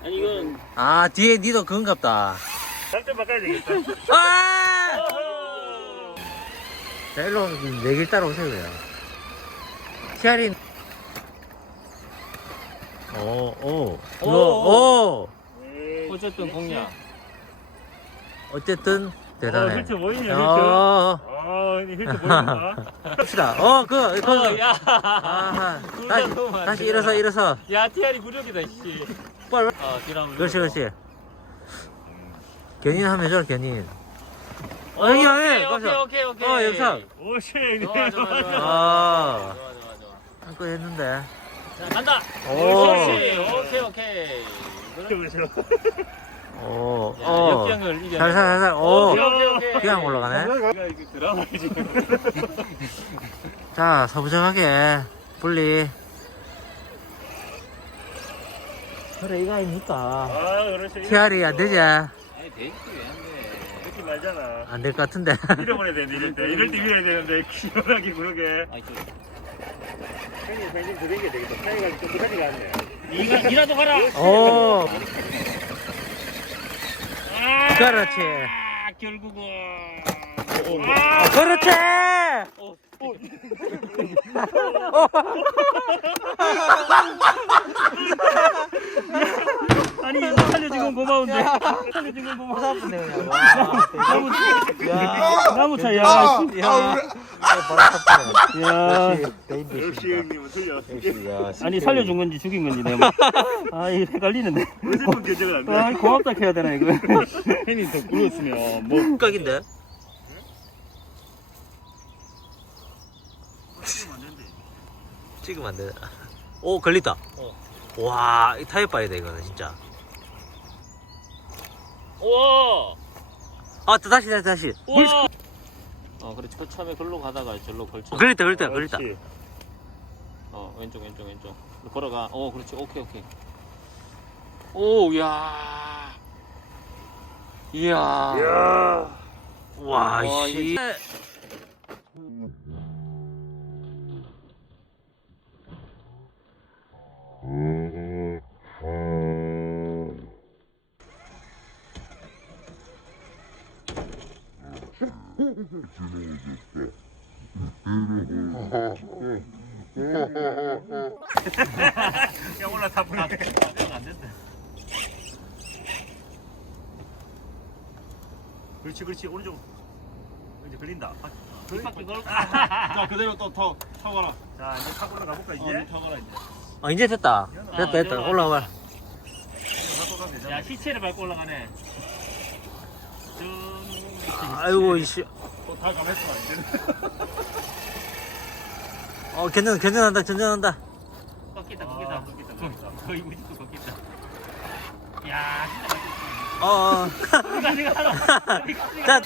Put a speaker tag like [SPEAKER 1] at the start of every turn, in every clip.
[SPEAKER 1] 아니 이건
[SPEAKER 2] 아 뒤에 니도 그건갑다.
[SPEAKER 3] 장점 바꿔야 되겠다.
[SPEAKER 2] 아! 자 일로 내 길 따라오세요. 티아린. 오.
[SPEAKER 1] 어쨌든 공략.
[SPEAKER 2] 어쨌든 대단해.
[SPEAKER 3] 힐트 보이냐, 힐트? 아, 힐트 보인다.
[SPEAKER 2] 합시다. 그거.
[SPEAKER 1] 야.
[SPEAKER 2] 아하.
[SPEAKER 1] 굴러가면 안
[SPEAKER 2] 다시
[SPEAKER 1] 되잖아.
[SPEAKER 2] 일어서.
[SPEAKER 1] 야 티아리 무력이다 씨.
[SPEAKER 2] 빨리.
[SPEAKER 1] 뒤로 한번
[SPEAKER 2] 그렇지,
[SPEAKER 1] 밀어봐.
[SPEAKER 2] 그렇지. 견인 하면 줘, 견인.
[SPEAKER 1] 오케이,
[SPEAKER 2] 예,
[SPEAKER 1] 오케이.
[SPEAKER 2] 영상.
[SPEAKER 3] 오씨,
[SPEAKER 1] 좋아.
[SPEAKER 2] 아.
[SPEAKER 1] 좋아.
[SPEAKER 2] 한거 했는데.
[SPEAKER 1] 자 간다.
[SPEAKER 2] 오.
[SPEAKER 1] 그렇지. 오케이.
[SPEAKER 3] 그렇죠.
[SPEAKER 1] 역경을 이겨.
[SPEAKER 2] 살살.
[SPEAKER 1] 오케이.
[SPEAKER 2] 그냥 올라가네.
[SPEAKER 3] 이게 드라마지 지금.
[SPEAKER 2] 자, 서부정하게 분리. 그래, 이거 아닙니까?
[SPEAKER 3] 아, 그렇지.
[SPEAKER 2] TR이 안 되지?
[SPEAKER 1] 아니 데이트 왜안돼
[SPEAKER 3] 그렇게 말잖아.
[SPEAKER 2] 안 될 것 같은데.
[SPEAKER 3] 밀어버려야 되는데, 이럴 때 밀어야 되는데, 시원하게 그러게.
[SPEAKER 1] 아니
[SPEAKER 3] 형님, 더 댕겨야 되겠다. 타이가 좀 끝까지 갔네.
[SPEAKER 1] 니라도 가라.
[SPEAKER 2] 오, 그렇지.
[SPEAKER 1] 결국은
[SPEAKER 2] 그렇지!
[SPEAKER 3] 아니, 이거 살려준 건 고마운데. 살려준 건 고마워.
[SPEAKER 2] 무섭은데, 그냥.
[SPEAKER 3] 나무 차, 야. 야. 역시 형님은 틀려. 아니, 살려준 건지 죽인 건지 내가. 아, 이거 헷갈리는데. 무조건 결정을 안 돼. 아, 고맙다 해야 되나, 이거. 형님 더 굴었으면, 뭐.
[SPEAKER 2] 각인데? 찍으면 안 되나? 오, 걸렸다. 와, 이 타이어 봐야 돼, 이거는, 진짜.
[SPEAKER 1] 우와.
[SPEAKER 2] 아, 또 다시.
[SPEAKER 1] 우와. 그렇지. 그 처음에 글로 가다가 절로 걸쳐.
[SPEAKER 2] 걸렸다.
[SPEAKER 3] 그렇지.
[SPEAKER 1] 왼쪽. 걸어가. 그렇지. 오케이. 오, 야. 이야.
[SPEAKER 3] 야.
[SPEAKER 2] 와,
[SPEAKER 1] 와,
[SPEAKER 2] 씨.
[SPEAKER 3] 야, 올라 다 보내.
[SPEAKER 1] 안 된다.
[SPEAKER 3] 그렇지. 오른쪽. 이제 걸린다.
[SPEAKER 1] 뒷바퀴 걸고.
[SPEAKER 4] 자 그대로 또 타고 가라.
[SPEAKER 3] 자, 이제 타고 올라가볼까, 이제?
[SPEAKER 4] 타고 가라 이제.
[SPEAKER 2] 이제 됐다. 됐다. 올라와.
[SPEAKER 3] 타고 가면 되잖아.
[SPEAKER 1] 야, 시체를 밟고 올라가네.
[SPEAKER 2] 아이고, 이씨.
[SPEAKER 4] 또다 가면서 이제는.
[SPEAKER 2] 견전한다.
[SPEAKER 1] 꺾이다.
[SPEAKER 3] 꺾이다.
[SPEAKER 1] 거의 무지도 꺾이다. 야, 진짜 맛있다. 이거 하나.
[SPEAKER 2] 자,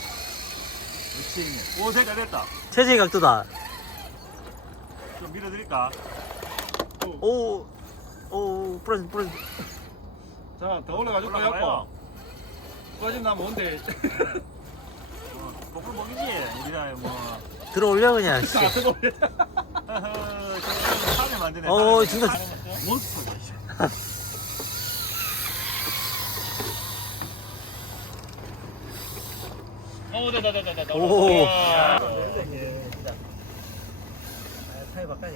[SPEAKER 3] 그렇지. 오, 됐다.
[SPEAKER 2] 체제 각도다.
[SPEAKER 3] 좀 밀어드릴까?
[SPEAKER 2] 오, 부러진.
[SPEAKER 4] 자더 올라가 줄까
[SPEAKER 3] 올라가요.
[SPEAKER 4] 요 빠진 나면 뭔데?
[SPEAKER 3] 먹을 먹이지. 우리가 뭐.
[SPEAKER 2] 들어올려, 그냥. 씨.
[SPEAKER 3] 하면 안 되네.
[SPEAKER 2] 진짜.
[SPEAKER 3] 몬스터다, 이제.
[SPEAKER 1] 됐다.
[SPEAKER 2] 오.
[SPEAKER 1] 야.
[SPEAKER 2] 타이 바꿔야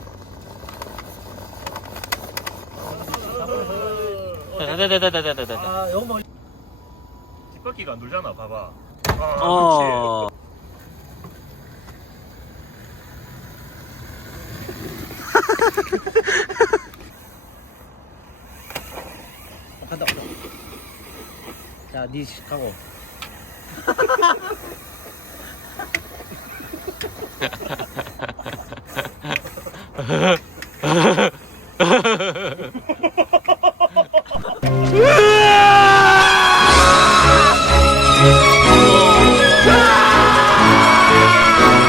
[SPEAKER 1] 됐다.
[SPEAKER 2] 요거
[SPEAKER 3] 뒷바퀴가 안 돌잖아, 봐봐.
[SPEAKER 2] 어. 간다. 자, 니 가고.